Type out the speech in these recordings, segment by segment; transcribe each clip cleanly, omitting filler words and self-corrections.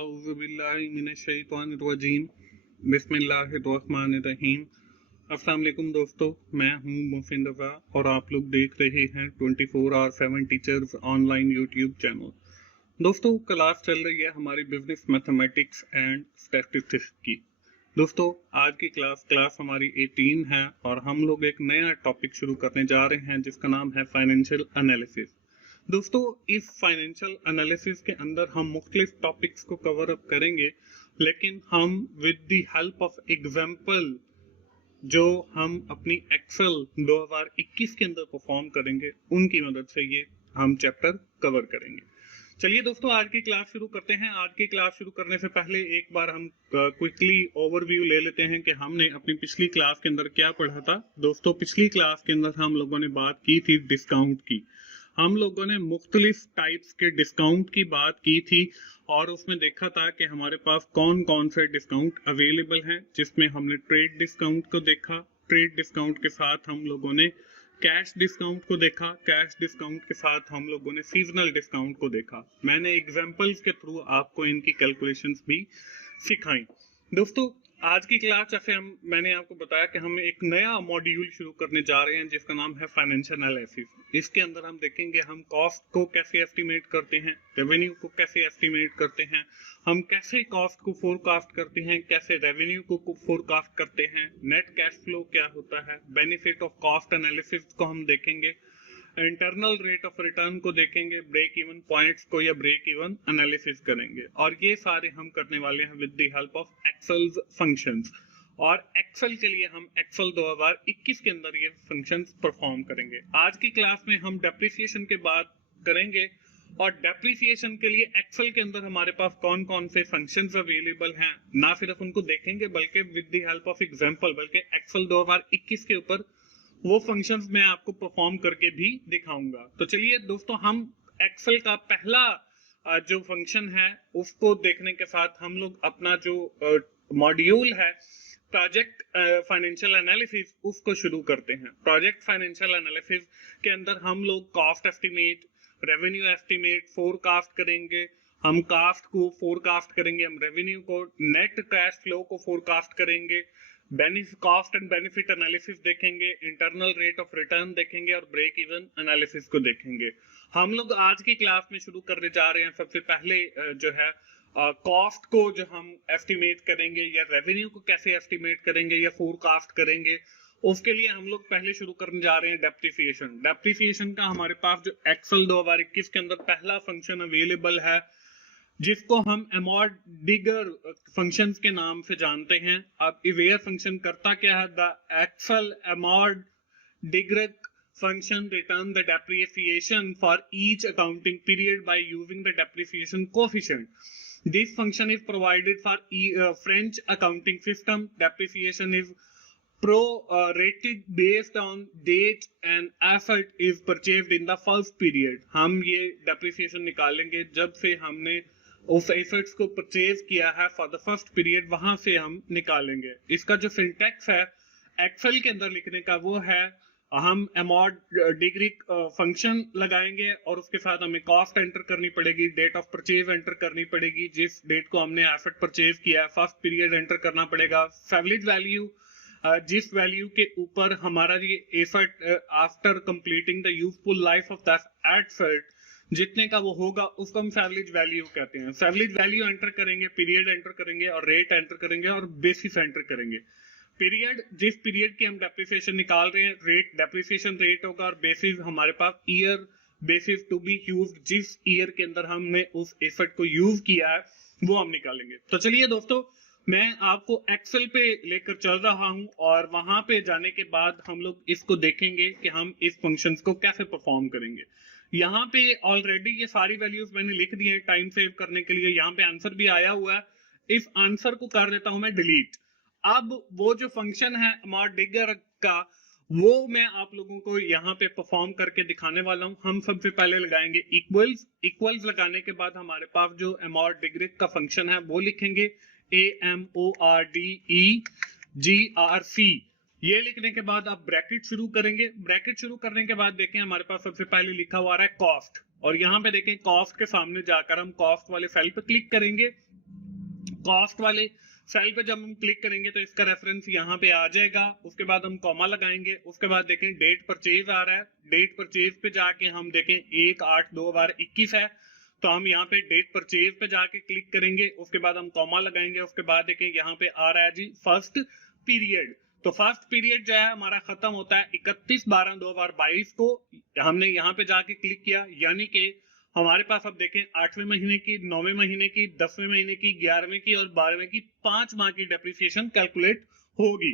औज़ुबिल्लाहिमिनश्शैतानिर्रजीम बिस्मिल्लाहिर्रहमानिर्रहीम। अस्सलाम वालेकुम दोस्तों, मैं हूं मोहसिन रज़ा और आप लोग देख रहे हैं 24/7 टीचर्स ऑनलाइन यूट्यूब चैनल। दोस्तों, क्लास चल रही है हमारी बिजनेस मैथमेटिक्स एंड स्टैटिस्टिक्स की। दोस्तों, आज की क्लास हमारी 18 है और हम लोग एक नया टॉपिक शुरू करने जा रहे हैं जिसका नाम है फाइनेंशियल एनालिसिस। दोस्तों, इस फाइनेंशियल एनालिसिस के अंदर हम मुख्तलिफ टॉपिक्स को कवर अप करेंगे, लेकिन हम with the help of example जो हम अपनी एक्सेल 2021 के अंदर परफॉर्म करेंगे उनकी मदद से ये हम चैप्टर कवर करेंगे। चलिए दोस्तों, आज की क्लास शुरू करते हैं। आज की क्लास शुरू करने से पहले एक बार हम क्विकली ओवरव्यू ले लेते हैं कि हमने अपनी पिछली क्लास के अंदर क्या पढ़ा था। दोस्तों, पिछली क्लास के अंदर हम लोगों ने बात की थी डिस्काउंट की। हम लोगों ने मुख्तलिफ टाइप्स के डिस्काउंट की बात की थी और उसमें देखा था कि हमारे पास कौन कौन से डिस्काउंट अवेलेबल हैं, जिसमें हमने ट्रेड डिस्काउंट को देखा। ट्रेड डिस्काउंट के साथ हम लोगों ने कैश डिस्काउंट को देखा। कैश डिस्काउंट के साथ हम लोगों ने सीजनल डिस्काउंट को देखा। मैंने एग्जांपल्स के थ्रू आपको इनकी कैलकुलेशंस भी सिखाई। दोस्तों, आज की क्लास जैसे मैंने आपको बताया कि हम एक नया मॉड्यूल शुरू करने जा रहे हैं जिसका नाम है फाइनेंशियल एनालिसिस। इसके अंदर हम देखेंगे हम कॉस्ट को कैसे एस्टिमेट करते हैं, रेवेन्यू को कैसे एस्टिमेट करते हैं, हम कैसे कॉस्ट को फोरकास्ट करते हैं, कैसे रेवेन्यू को फोरकास्ट करते हैं, नेट कैश फ्लो क्या होता है, बेनिफिट ऑफ कॉस्ट एनालिसिस को हम देखेंगे, इंटरनल रेट ऑफ रिटर्न को देखेंगे, ब्रेक इवन पॉइंट्स को या ब्रेक इवन एनालिसिस करेंगे। और ये सारे हम करने वाले हैं with the help of Excel functions. और एक्सेल के लिए हम एक्सेल 2021 के अंदर ये फंक्शंस परफॉर्म करेंगे। आज की क्लास में हम डेप्रिसिएशन के बात करेंगे और डेप्रिसिएशन के लिए एक्सेल के अंदर हमारे पास कौन कौन से फंक्शंस अवेलेबल हैं, ना सिर्फ उनको देखेंगे बल्कि with the help of example, बल्कि एक्सेल 2021 के ऊपर वो फंक्शंस मैं आपको परफॉर्म करके भी दिखाऊंगा। तो चलिए दोस्तों, हम एक्सेल का पहला जो फंक्शन है उसको देखने के साथ हम लोग अपना जो मॉड्यूल है प्रोजेक्ट फाइनेंशियल एनालिसिस उसको शुरू करते हैं। प्रोजेक्ट फाइनेंशियल एनालिसिस के अंदर हम लोग cost estimate, revenue estimate, forecast करेंगे। हम कास्ट को फोरकास्ट करेंगे, हम रेवेन्यू को, नेट कैश फ्लो को फोरकास्ट करेंगे, कॉस्ट एंड बेनिफिट एनालिसिस देखेंगे, इंटरनल रेट ऑफ रिटर्न देखेंगे और ब्रेक इवन एनालिसिस को देखेंगे। हम लोग आज की क्लास में शुरू करने जा रहे हैं सबसे पहले जो है कॉस्ट को जो हम एस्टिमेट करेंगे या रेवेन्यू को कैसे एस्टिमेट करेंगे या फोरकास्ट करेंगे, उसके लिए हम लोग पहले शुरू करने जा रहे हैं डेप्रिसिएशन। डेप्रिसिएशन का हमारे पास जो एक्सेल 2021 के अंदर पहला फंक्शन अवेलेबल है जिसको हम अमोर्टिगर फंक्शंस के नाम से जानते हैं। अब इवेयर फंक्शन करता क्या है? The Excel amordegrc function return the depreciation for each accounting period by using the depreciation coefficient. This function is provided for French accounting system. Depreciation is prorated based on date and asset is purchased in the first period. हम ये depreciation निकालेंगे जब से हमने उस assets को purchase किया है फॉर द फर्स्ट पीरियड, वहां से हम निकालेंगे। इसका जो सिंटैक्स है एक्सेल के अंदर लिखने का वो है, हम अमोर्टिगर फंक्शन लगाएंगे और उसके साथ हमें कॉस्ट एंटर करनी पड़ेगी, डेट ऑफ परचेज एंटर करनी पड़ेगी, जिस डेट को हमने एसेट परचेज किया है, फर्स्ट पीरियड एंटर करना पड़ेगा, सैलरीड वैल्यू जिस वैल्यू के ऊपर हमारा ये asset after completing the useful life of that asset जितने का वो होगा उसको हम सैलरीड वैल्यू कहते हैं। सैलरीड वैल्यू एंटर करेंगे, पीरियड एंटर करेंगे और रेट एंटर करेंगे और बेसिस एंटर करेंगे। पीरियड, जिस पीरियड की हम डेप्रिसिएशन निकाल रहे हैं, रेट डेप्रिसिएशन रेट होगा और बेसिस हमारे पास year basis to be used, जिस ईयर के अंदर हमने उस एसेट को यूज किया है वो हम निकालेंगे। तो चलिए दोस्तों, मैं आपको एक्सेल पे लेकर चल रहा हूं और वहां पे जाने के बाद हम लोग इसको देखेंगे कि हम इस फंक्शंस को कैसे परफॉर्म करेंगे। यहाँ पे ऑलरेडी ये सारी वैल्यूज मैंने लिख दी है टाइम सेव करने के लिए। यहाँ पे आंसर भी आया हुआ है, इस आंसर को कर देता हूं मैं डिलीट। अब वो जो फंक्शन है अमोर्टिगर का वो मैं आप लोगों को यहाँ पे परफॉर्म करके दिखाने वाला हूँ। हम सबसे पहले लगाएंगे इक्वल्स। इक्वल्स लगाने के बाद हमारे पास जो अमोर्टिगर का फंक्शन है वो लिखेंगे AMORTEGRC। ये लिखने के बाद आप ब्रैकेट शुरू करेंगे। ब्रैकेट शुरू करने के बाद देखें हमारे पास सबसे पहले लिखा हुआ है कॉस्ट, और यहाँ पे देखें कॉस्ट के सामने जाकर हम कॉस्ट वाले सेल पे क्लिक करेंगे कॉस्ट वाले सेल पे जब हम क्लिक करेंगे तो इसका रेफरेंस यहाँ पे आ जाएगा, उसके बाद हम कॉमा लगाएंगे, उसके बाद देखें डेट परचेज आ रहा है, डेट परचेज पे जाके हम देखें 1/8/2021 है, तो हम यहाँ पे डेट परचेज पे जाके क्लिक करेंगे, उसके बाद हम कॉमा लगाएंगे, उसके बाद देखें यहाँ पे आ रहा है जी फर्स्ट पीरियड। तो फर्स्ट पीरियड जो है हमारा खत्म होता है 31/12/2022 को, हमने यहाँ पे जाके क्लिक किया, यानी कि हमारे पास अब देखें 8वें महीने की, 9वें महीने की, 10वें महीने की, 11वें की और 12वें की 5 माह की डेप्रिसिएशन कैलकुलेट होगी।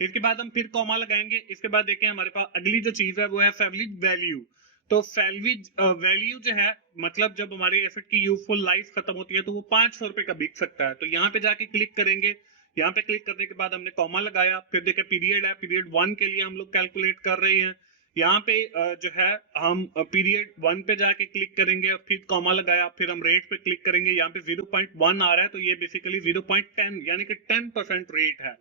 इसके बाद हम फिर कॉमा लगाएंगे, इसके बाद देखें हमारे पास अगली जो चीज है वो है सैलरी वैल्यू। तो सैलरी वैल्यू जो है मतलब जब हमारे एसेट की यूजफुल लाइफ खत्म होती है तो वो 500 रुपए का बिक सकता है। तो यहाँ पे जाके क्लिक करेंगे, यहाँ पे क्लिक करने के बाद हमने कॉमा लगाया, फिर देखें पीरियड है, पीरियड 1 के लिए हम लोग कैलकुलेट कर रहे हैं, यहाँ पे जो है हम पीरियड 1 पे जाके क्लिक करेंगे, फिर कॉमा लगाया, फिर हम रेट पे क्लिक करेंगे, यहाँ पे 0.1 आ रहा है तो ये बेसिकली 0.10 यानी कि 10% रेट है।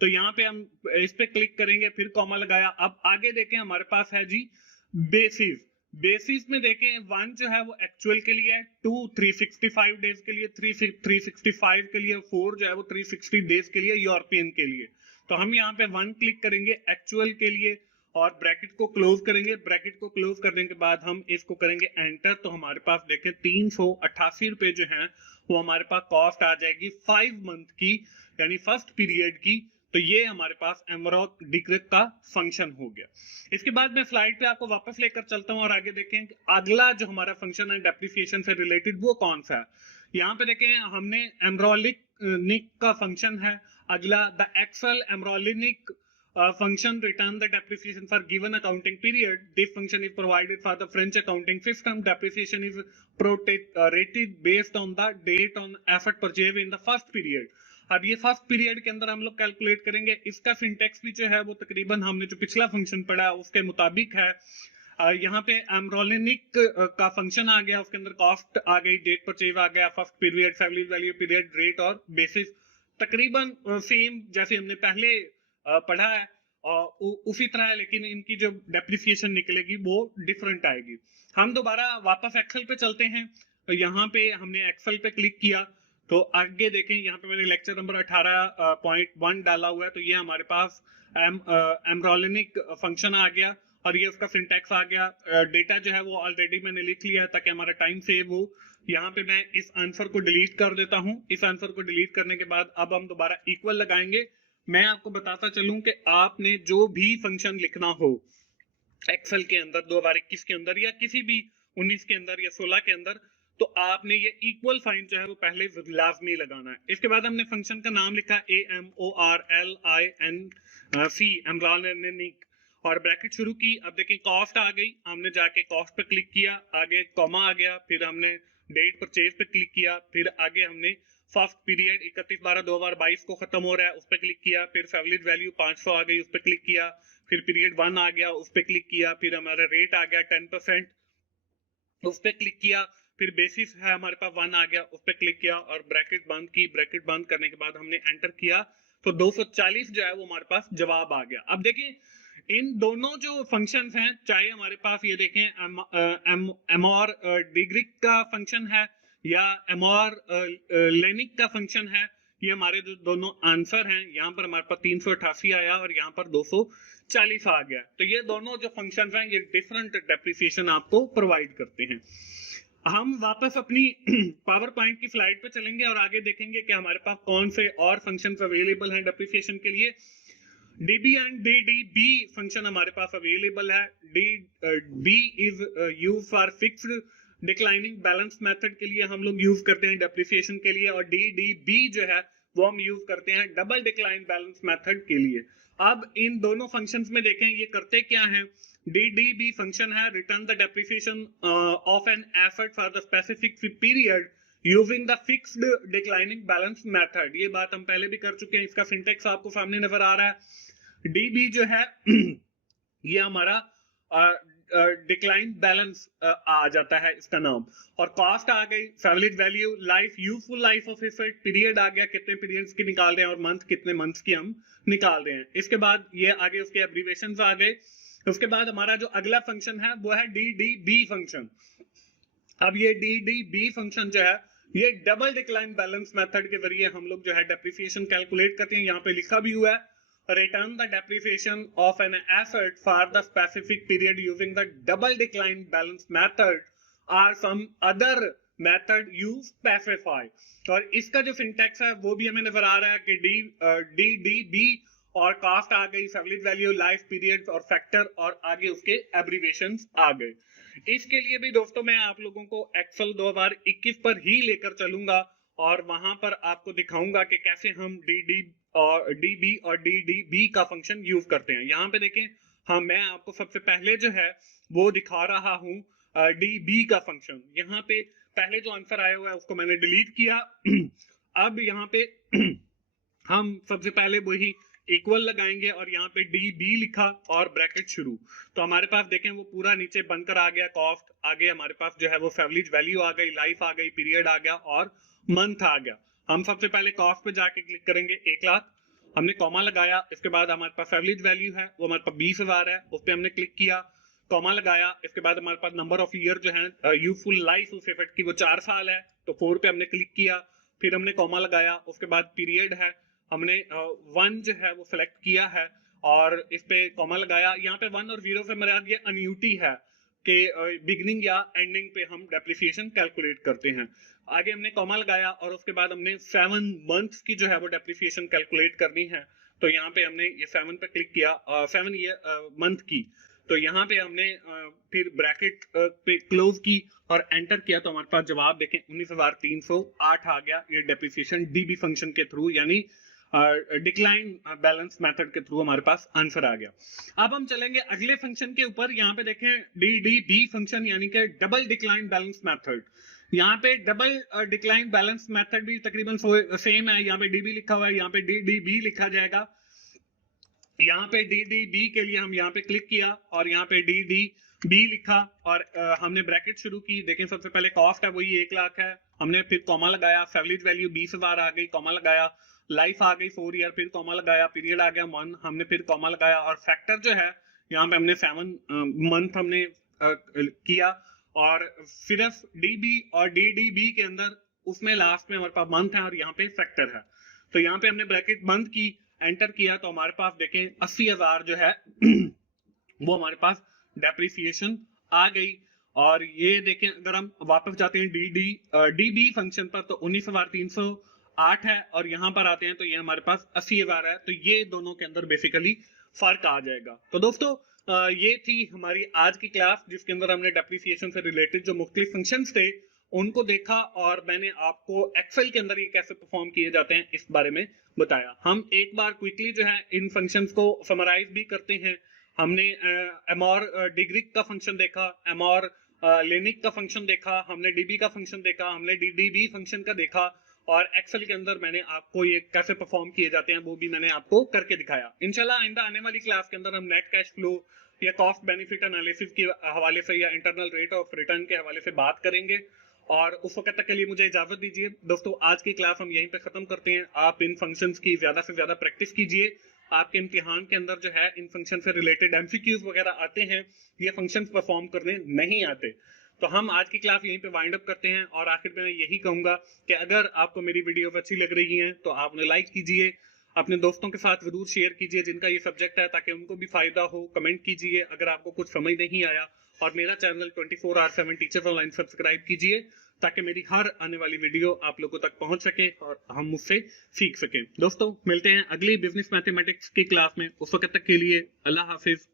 तो यहाँ पे हम इस पे क्लिक करेंगे, फिर कॉमा लगाया। अब आगे देखें हमारे पास है जी बेसिस। बेसिस में देखें 1 जो है वो एक्चुअल के लिए है, 2 365 डेज के लिए, 365 के लिए, 4 जो है वो 360 डेज के लिए यूरोपियन के लिए। तो हम यहाँ पे 1 क्लिक करेंगे एक्चुअल के लिए और ब्रैकेट को क्लोज करेंगे। ब्रैकेट को क्लोज करने के बाद हम इसको करेंगे एंटर, तो हमारे पास देखें 388 रुपए जो हैं वो हमारे पास कॉस्ट आ जाएगी 5 मंथ की, यानी फर्स्ट पीरियड की। तो ये हमारे पास एमरॉक डिक्रिक का फंक्शन हो गया। इसके बाद मैं स्लाइड पे आपको वापस लेकर चलता हूं और आगे देखें कि अगला जो हमारा फंक्शन है डेप्रिसिएशन से रिलेटेड वो कौन सा है। यहाँ पे देखें हमने एमरोलिनिक का फंक्शन है अगला, the Excel amorlinc function return the depreciation for given accounting period. This function is provided for the French accounting system. Depreciation is rated based on the date on asset purchase in the first period. अब ये first period के अंदर हम लोग calculate करेंगे। इसका syntax भी जो है वो तकरीबन हमने जो पिछला फंक्शन पढ़ा उसके मुताबिक है। यहाँ पे एमरोलिनिक का फंक्शन आ गया, उसके अंदर कॉस्ट आ गई, डेट परचेज आ गया, first period, salary value period, rate और बेसिस तकरीबन सेम जैसे हमने पहले पढ़ा है और उसी तरह है, लेकिन इनकी जो डेप्रिसिएशन निकलेगी वो डिफरेंट आएगी। हम दोबारा वापस एक्सेल पे चलते हैं। तो यहाँ पे हमने एक्सेल पे क्लिक किया तो आगे देखें यहाँ पे मैंने लेक्चर नंबर 18.1 डाला हुआ है। तो ये हमारे पास एमरोलिनिक फंक्शन आ गया और ये उसका सिंटैक्स आ गया। डेटा जो है वो ऑलरेडी मैंने लिख लिया है ताकि हमारा टाइम सेव हो। यहाँ पे मैं इस आंसर को डिलीट कर देता हूँ। इस आंसर को डिलीट करने के बाद अब हम दोबारा इक्वल लगाएंगे। मैं आपको बताता चलूं कि आपने जो भी फंक्शन लिखना हो एक्सेल के अंदर 2021 के अंदर या किसी भी 19 के अंदर या 16 के अंदर, तो आपने ये इक्वल साइन जो है वो पहले लाजमी लगाना है। इसके बाद हमने फंक्शन का नाम लिखा AMORLINC एमरोलिनिक और ब्रैकेट शुरू की। अब देखें कॉस्ट आ गई, हमने जाके कॉस्ट पे क्लिक किया, आगे कॉमा आ गया, फिर हमने डेट परचेज पे क्लिक किया, फिर आगे हमने फर्स्ट पीरियड 31/12/2022 को खत्म हो रहा है उस पर क्लिक किया, फिर सैलरी वैल्यू 500 आ गई उस पर क्लिक किया, फिर पीरियड 1 आ गया उस पर क्लिक किया, फिर हमारा रेट आ गया 10% उस पर क्लिक किया, फिर बेसिस है हमारे पास 1 आ गया उस पर क्लिक किया और ब्रैकेट बंद की। ब्रैकेट बंद करने के बाद हमने एंटर किया तो 240 जो है वो हमारे पास जवाब आ गया। अब देखिए इन दोनों जो फंक्शंस हैं, चाहे हमारे पास ये देखें एमोर डिग्रिक का फंक्शन है या एमरोलिनिक का फंक्शन है, ये हमारे जो दोनों आंसर हैं, यहाँ पर हमारे पास 388 आया और यहाँ पर 240 आ गया। तो ये दोनों जो फंक्शंस हैं ये डिफरेंट डेप्रिसिएशन आपको प्रोवाइड करते हैं। हम वापस अपनी पावर पॉइंट की स्लाइड पे चलेंगे और आगे देखेंगे कि हमारे पास कौन से और फंक्शंस अवेलेबल हैं डेप्रिसिएशन के लिए। DB एंड DDB फंक्शन हमारे पास अवेलेबल है। DB is used for fixed declining balance method के लिए हम लोग यूज करते हैं डेप्रिसिएशन के लिए, और DDB जो है वो हम यूज करते हैं डबल डिक्लाइन बैलेंस मेथड के लिए। अब इन दोनों फंक्शंस में देखें ये करते क्या हैं। DDB फंक्शन है return the depreciation of an asset for the specific period using the fixed declining balance method. ये बात हम पहले भी कर चुके हैं, इसका सिंटेक्स आपको सामने नजर आ रहा है। DB जो है ये हमारा डिक्लाइन बैलेंस आ जाता है इसका नाम, और कॉस्ट आ गई, salvage value, life useful life of asset, period आ गया, कितने पीरियड्स की निकाल रहे हैं और मंथ कितने मंथ्स की हम निकाल रहे हैं। इसके बाद ये आगे उसके एब्रीवेशंस आ गए। उसके बाद हमारा जो अगला फंक्शन है वो है DDB फंक्शन। अब ये DDB फंक्शन जो है ये डबल डिक्लाइन बैलेंस मेथड के जरिए हम लोग जो है डेप्रिसिएशन कैलकुलेट करते हैं। यहाँ पे लिखा भी हुआ है return the depreciation of an asset for the specific period using the double decline balance method or some other method you specify. और इसका जो सिंटैक्स है वो भी हमें नजर आ रहा है कि डी बी और कॉस्ट आ गई, सेवरेज वैल्यू, लाइफ पीरियड और फैक्टर, और आगे उसके एब्रीविएशंस आ गए। इसके लिए भी दोस्तों मैं आप लोगों को एक्सेल 2021 पर ही लेकर चलूंगा और वहां पर आपको दिखाऊंगा कि कैसे हम डी बी और डी बी का फंक्शन यूज करते हैं। यहाँ पे देखें, हाँ मैं आपको सबसे पहले जो है वो दिखा रहा हूँ डी बी का फंक्शन। यहाँ पे पहले जो आंसर आया हुआ है उसको मैंने डिलीट किया। अब यहाँ पे हम सबसे पहले वही इक्वल लगाएंगे और यहाँ पे डी बी लिखा और ब्रैकेट शुरू। तो हमारे पास देखें वो पूरा नीचे बनकर आ गया, कॉस्ट आगे हमारे पास जो है वो सेवरेज वैल्यू आ गई, लाइफ आ गई, पीरियड आ गया और मंथ आ गया। हम सबसे पहले कॉस्ट पे जाके क्लिक करेंगे 1 लाख, हमने कॉमा लगाया, इसके बाद हमारे पास सेवरेज वैल्यू है वो हमारे पास 20,000 है, उस पर हमने क्लिक किया, कॉमा लगाया, इसके बाद हमारे पास नंबर ऑफ ईयर जो है यूजफुल लाइफ उस इफेक्ट की वो 4 साल है, तो 4 पे हमने क्लिक किया, फिर हमने कॉमा लगाया, उसके बाद पीरियड है, हमने 1 जो है वो सिलेक्ट किया है और इस पे कॉमा लगाया। यहाँ पे 1 और 0 से मर्याद ये अन्यूटी है कि बिगनिंग या एंडिंग पे हम डेप्रिसिएशन कैलकुलेट करते हैं। आगे हमने कॉमा लगाया और उसके बाद हमने 7 मंथ्स की जो है वो डेप्रिसिएशन कैलकुलेट करनी है। तो यहाँ पे हमने ये 7 पे क्लिक किया, 7 ईयर मंथ की, तो यहाँ पे हमने फिर ब्रैकेट पे क्लोज की और एंटर किया, तो हमारे पास जवाब देखें 19,308 आ गया। ये डेप्रिसिएशन डीबी फंक्शन के थ्रू यानी डिक्लाइन बैलेंस मेथड के थ्रू हमारे पास आंसर आ गया। अब हम चलेंगे अगले फंक्शन के ऊपर। यहाँ पे देखें डी बी फंक्शन यानी कि डबल डिक्लाइन बैलेंस मेथड। यहाँ पे डबल डिक्लाइन बैलेंस मेथड भी तकरीबन सेम है। यहाँ पे डी बी लिखा हुआ है, यहाँ पे डी बी लिखा जाएगा। यहाँ पे डी बी के लिए हम यहाँ पे क्लिक किया और यहाँ पे डी बी लिखा और हमने ब्रैकेट शुरू की। देखें सबसे पहले कॉस्ट है वही 1 लाख है, हमने फिर कॉमा लगाया, सेवरेज वैल्यू 20,000 आ गई, कॉमा लगाया, लाइफ आ गई 4 ईयर, फिर कॉमा लगाया, पीरियड आ गया 1, हमने फिर कॉमा लगाया और फैक्टर जो है यहाँ पे हमने 7 मंथ हमने किया और सिर्फ डीबी और डी बी के अंदर उसमें लास्ट में हमारे पास मंथ है और यहाँ पे फैक्टर है। तो यहाँ पे हमने ब्रैकेट बंद की, एंटर किया, तो हमारे पास देखें 80,000 जो है वो हमारे पास डेप्रिसिएशन आ गई। और ये देखें अगर हम वापस जाते हैं डी बी फंक्शन पर तो 19,308 है और यहाँ पर आते हैं तो ये हमारे पास 80,000 है। तो ये दोनों के अंदर बेसिकली फर्क आ जाएगा। तो दोस्तों ये थी हमारी आज की क्लास जिसके अंदर हमने डेप्रिसिएशन से रिलेटेड जो मुख्तलिफ फंक्शंस थे उनको देखा और मैंने आपको एक्सेल के अंदर ये कैसे परफॉर्म किए जाते हैं इस बारे में बताया। हम एक बार क्विकली जो है इन फंक्शंस को समराइज भी करते हैं। हमने एमओर डिग्रिक का फंक्शन देखा, एमओर लेनिक का फंक्शन देखा, हमने डीबी का फंक्शन देखा, हमने डीबी फंक्शन का देखा और एक्सेल के अंदर मैंने आपको ये कैसे परफॉर्म किए जाते हैं वो भी मैंने आपको करके दिखाया। इंशाल्लाह आइंदा आने वाली क्लास के अंदर हम नेट कैश फ्लो या कॉस्ट बेनिफिट एनालिसिस के हवाले से या इंटरनल रेट ऑफ रिटर्न के हवाले से बात करेंगे और उस वक्त तक के लिए मुझे इजाजत दीजिए। दोस्तों आज की क्लास हम यहीं पे खत्म करते हैं। आप इन फंक्शंस की ज्यादा से ज्यादा प्रैक्टिस कीजिए। आपके इम्तिहान के अंदर जो है इन फंक्शन से रिलेटेड एमसीक्यूज वगैरह आते हैं, ये फंक्शंस परफॉर्म करने नहीं आते। तो हम आज की क्लास यहीं पे वाइंड अप करते हैं और आखिर में यही कहूंगा कि अगर आपको मेरी वीडियो अच्छी लग रही है तो आप उन्हें लाइक कीजिए, अपने दोस्तों के साथ जरूर शेयर कीजिए जिनका ये सब्जेक्ट है ताकि उनको भी फायदा हो। कमेंट कीजिए अगर आपको कुछ समझ नहीं आया और मेरा चैनल 24/7 टीचर्स ऑनलाइन सब्सक्राइब कीजिए ताकि मेरी हर आने वाली वीडियो आप लोगों तक पहुंच सके और हम मुझसे सीख सकें। दोस्तों मिलते हैं अगली बिजनेस मैथमेटिक्स की क्लास में, उस वक्त तक के लिए अल्लाह हाफिज।